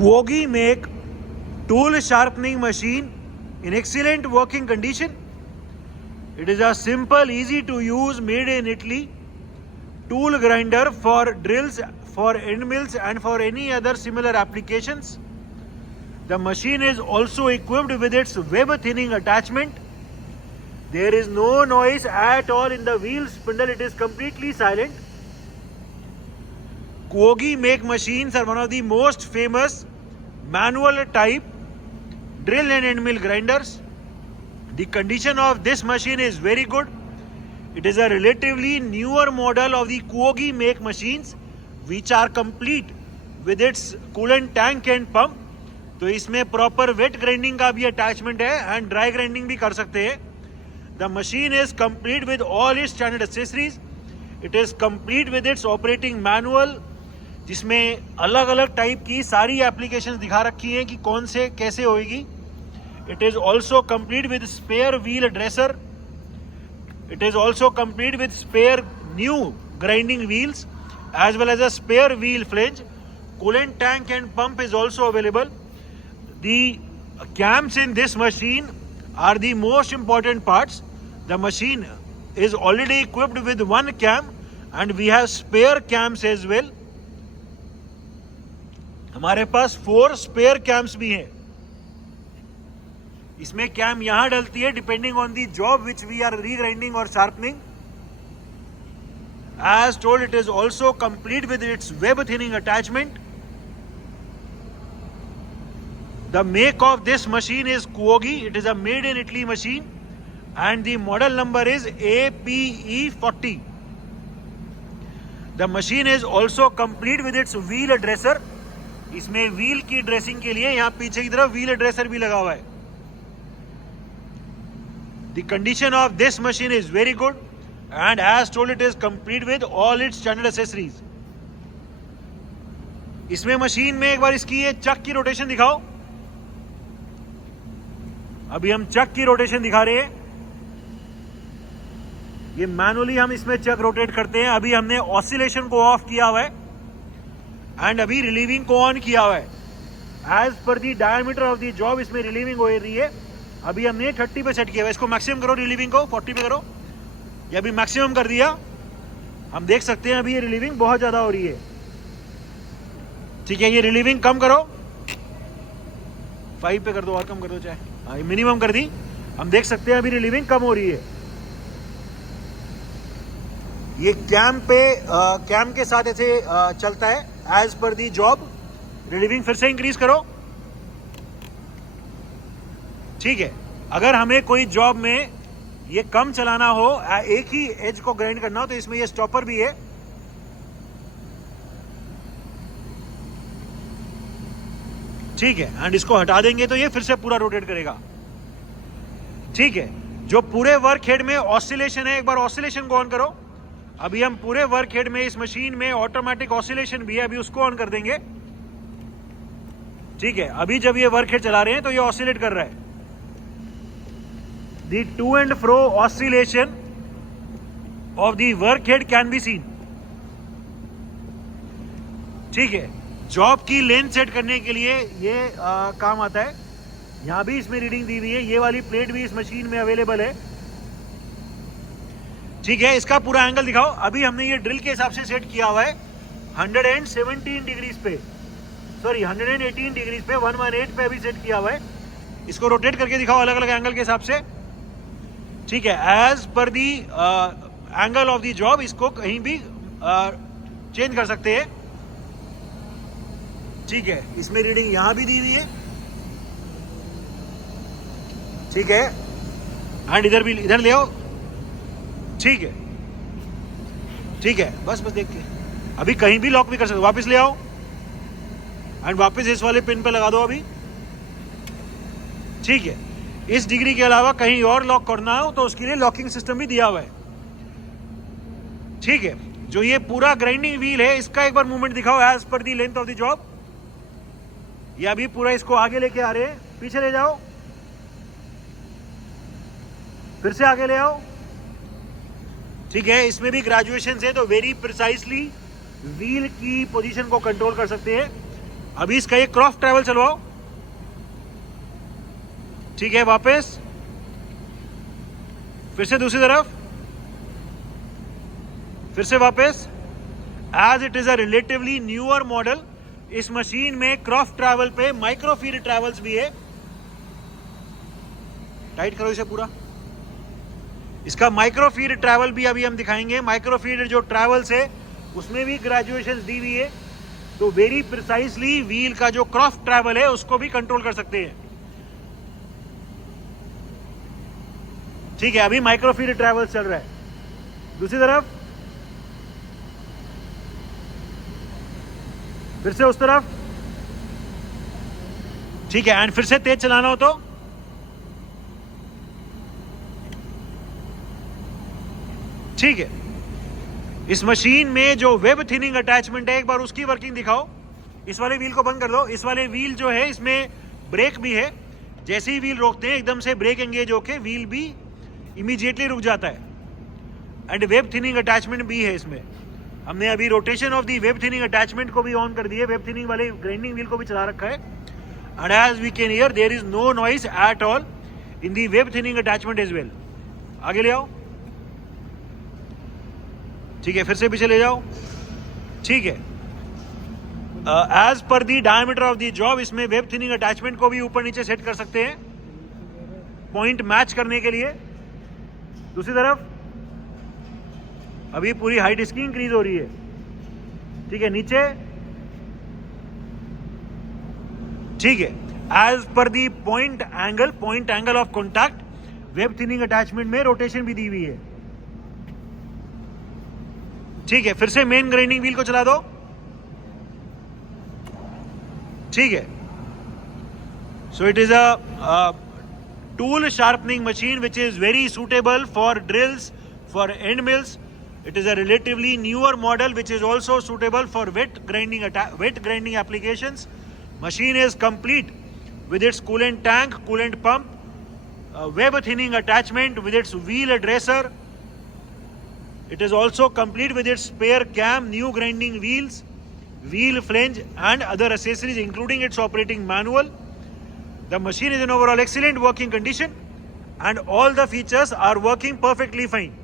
Kuogi make tool sharpening machine in excellent working condition. It is a simple, easy to use, made in Italy tool grinder for drills, for end mills and for any other similar applications. The machine is also equipped with its web thinning attachment. There is no noise at all in the wheel spindle. It is completely silent. Kuogi make machines are one of the most famous manual type drill and end mill grinders. The condition of this machine is very good. It is a relatively newer model of the Kuogi make machines which are complete with its coolant tank and pump. तो इसमें proper wait grinding का भी attachment है and dry grinding भी कर सकते हैं. The machine is complete with all it's standard accessories. It is complete with its operating manual जिसमें अलग अलग टाइप की सारी एप्लीकेशंस दिखा रखी हैं कि कौन से कैसे होएगी. It is also complete with spare wheel dresser. It is also complete with spare new grinding wheels as well as a spare wheel flange. Coolant tank and pump is also available. The cams in this machine are the most important parts. The machine is already equipped with one cam and we have spare cams as well. हमारे पास 4 spare cams भी हैं. इसमें cam यहाँ डलती है depending on the job which we are regrinding और sharpening. As told, it is also complete with its web thinning attachment. The make of this machine is Kuogi. It is a made in Italy machine and the model number is APE40. The machine is also complete with its wheel dresser. इसमें wheel की dressing के लिए यहाँ पीछे की तरफ wheel dresser भी लगा हुआ है. The condition of this machine is very good. And as told, it is complete with all its standard accessories. इसमें मशीन में एक बार इसकी ये चक की रोटेशन दिखाओ. अभी हम चक की रोटेशन दिखा रहे हैं. ये मैनुअली हम इसमें चक रोटेट करते हैं. अभी हमने ऑसिलेशन को ऑफ किया हुआ है एंड अभी रिलीविंग को ऑन किया हुआ है. As per the diameter of the job इसमें रिलीविंग हो रही है. अभी हमने 30 पे सेट किया हुआ है. इसको मैक्सिमम करो, रिलीविंग को 40 पे करो. ये अभी मैक्सिमम कर दिया. हम देख सकते हैं अभी ये रिलीविंग बहुत ज्यादा हो रही है. ठीक है, ये रिलीविंग कम करो, 5 पे कर दो और कम कर दो चाहे. हाँ, ये मिनिमम कर दी. हम देख सकते हैं अभी रिलीविंग कम हो रही है. ये कैम पे कैम के साथ ऐसे चलता है एज पर दी जॉब. रिलीविंग फिर से इंक्रीज करो. ठीक है, अगर हमें कोई जॉब में ये कम चलाना हो, एक ही एज को ग्राइंड करना हो, तो इसमें ये स्टॉपर भी है. ठीक है, एंड इसको हटा देंगे तो ये फिर से पूरा रोटेट करेगा. ठीक है, जो पूरे वर्क हेड में ऑसिलेशन है, एक बार ऑसिलेशन को ऑन करो. अभी हम पूरे वर्क हेड में इस मशीन में ऑटोमेटिक ऑसिलेशन भी है, अभी उसको ऑन कर देंगे. ठीक है, अभी जब ये वर्क हेड चला रहे हैं तो ये ऑसिलेट कर रहा है. The to and fro oscillation of the work head can be seen. ठीक है, जॉब की लेंथ सेट करने के लिए ये काम आता है. यहां भी इसमें रीडिंग दी हुई है. ये वाली प्लेट भी इस मशीन में अवेलेबल है. ठीक है, इसका पूरा एंगल दिखाओ. अभी हमने ये ड्रिल के हिसाब से सेट किया हुआ है 117 डिग्रीज पे, सॉरी 118 डिग्रीज पे, 118 पे अभी सेट किया हुआ है. इसको रोटेट करके दिखाओ अलग अलग एंगल के हिसाब से. ठीक है, as per the angle of the job इसको कहीं भी चेंज कर सकते हैं. ठीक है, इसमें रीडिंग यहां भी दी हुई है. ठीक है, एंड इधर भी, इधर ले आओ. ठीक है, ठीक है, बस बस देख के. अभी कहीं भी लॉक भी कर सकते हो. वापस ले आओ एंड वापस इस वाले पिन पे लगा दो अभी. ठीक है, इस डिग्री के अलावा कहीं और लॉक करना हो तो उसके लिए लॉकिंग सिस्टम भी दिया हुआ है. ठीक है, जो ये पूरा ग्राइंडिंग व्हील है इसका एक बार मूवमेंट दिखाओ as per the length of the job. ये अभी पूरा इसको आगे लेके आ रहे हैं. पीछे ले जाओ, फिर से आगे ले आओ. ठीक है, इसमें भी ग्रेजुएशन है तो वेरी प्रिसाइसली व्हील की पोजीशन को कंट्रोल कर सकते हैं. अभी इसका एक क्रॉस ट्रैवल चलवाओ, ठीक है, वापस फिर से दूसरी तरफ, फिर से वापस। As it is a relatively newer model, इस मशीन में क्रॉस ट्रैवल पे माइक्रो फीड ट्रैवल्स भी है। टाइट करो इसे पूरा। इसका माइक्रो फीड ट्रैवल भी अभी हम दिखाएंगे। माइक्रो फीड जो ट्रैवल्स है उसमें भी ग्रेजुएशंस दी हुई है, तो वेरी प्रिसाइसली व्हील का जो क्रॉस ट्रैवल है उसको भी कंट्रोल कर सकते हैं। ठीक है, अभी माइक्रो फीड ट्रैवल चल रहा है। दूसरी तरफ, फिर से उस तरफ, ठीक है, एंड फिर से तेज चलाना हो तो ठीक है। इस मशीन में जो वेब थिनिंग अटैचमेंट है, एक बार उसकी वर्किंग दिखाओ। इस वाले व्हील को बंद कर दो। इस वाले व्हील जो है इसमें ब्रेक भी है, जैसे ही व्हील रोकते हैं एकदम से ब्रेक एंगेज होके व्हील भी इमीडिएटली रुक जाता है। एंड वेब थिनिंग अटैचमेंट भी है इसमें। हमने अभी rotation of the web thinning attachment को भी ऑन कर दिया, वेब थिनिंग वाले ग्राइंडिंग व्हील को भी चला रखा है। And as we can hear there is no noise at all in the web thinning attachment as well. आगे ले आओ, ठीक है, फिर से पीछे ले जाओ, ठीक है। As per the diameter of the job, इसमें वेब थिनिंग अटैचमेंट को भी ऊपर नीचे सेट कर सकते हैं पॉइंट मैच करने के लिए। दूसरी तरफ अभी पूरी हाइट इसकी इंक्रीज हो रही है, ठीक है, नीचे, ठीक है। As per the point angle of contact, web thinning attachment में रोटेशन भी दी हुई है, ठीक है। फिर से मेन ग्राइंडिंग व्हील को चला दो, ठीक है। So it is a tool sharpening machine which is very suitable for drills, for end mills. It is a relatively newer model which is also suitable for wet grinding applications. Machine is complete with its coolant tank, coolant pump, web thinning attachment with its wheel addresser. It is also complete with its spare cam, new grinding wheels, wheel flange and other accessories including its operating manual. The machine is in overall excellent working condition and all the features are working perfectly fine.